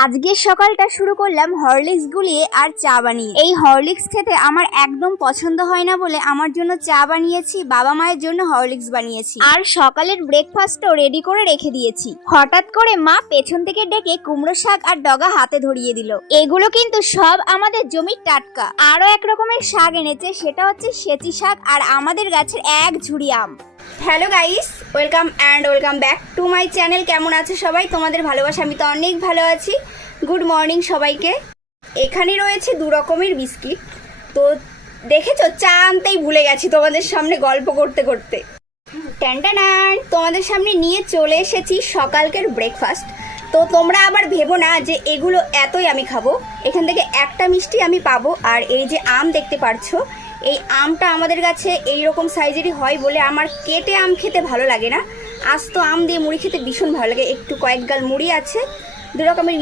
আজকের সকালটা শুরু করলাম হরলিক্স গুলিয়ে আর চা বানিয়ে। এই হরলিক্স খেতে আমার একদম পছন্দ হয় না বলে আমার জন্য চা বানিয়েছি, বাবা মায়ের জন্য হরলিক্স বানিয়েছি, আর সকালের ব্রেকফাস্টও রেডি করে রেখে দিয়েছি। হঠাৎ করে মা পেছন থেকে ডেকে কুমড়ো শাক আর ডগা হাতে ধরিয়ে দিল। এগুলো কিন্তু সব আমাদের জমির টাটকা। আরো এক রকমের শাক এনেছে, সেটা হচ্ছে সেচি শাক আর আমাদের গাছের এক ঝুড়ি আম। Hello guys, welcome back to my channel. কেমন আছো সবাই? তোমাদের ভালোবাসা, আমি তো অনেক ভালো আছি। গুড মর্নিং সবাইকে। এখানে রয়েছে দু রকমের বিস্কিট। তো দেখেছো, চা আনতেই ভুলে গেছি তোমাদের সামনে গল্প করতে করতে। ট্যান্টানান, তোমাদের সামনে নিয়ে চলে এসেছি সকালকের ব্রেকফাস্ট। তো তোমরা আবার ভেবো না যে এগুলো এতই আমি খাবো। এখান থেকে একটা মিষ্টি আমি পাবো। আর এই যে আম দেখতে পারছো, এই আমটা আমাদের কাছে এইরকম সাইজেরই হয় বলে আমার কেটে আম খেতে ভালো লাগে না। আস্ত আম দিয়ে মুড়ি খেতে ভীষণ ভালো লাগে। একটু কয়েক গাল মুড়ি আছে, দু রকমের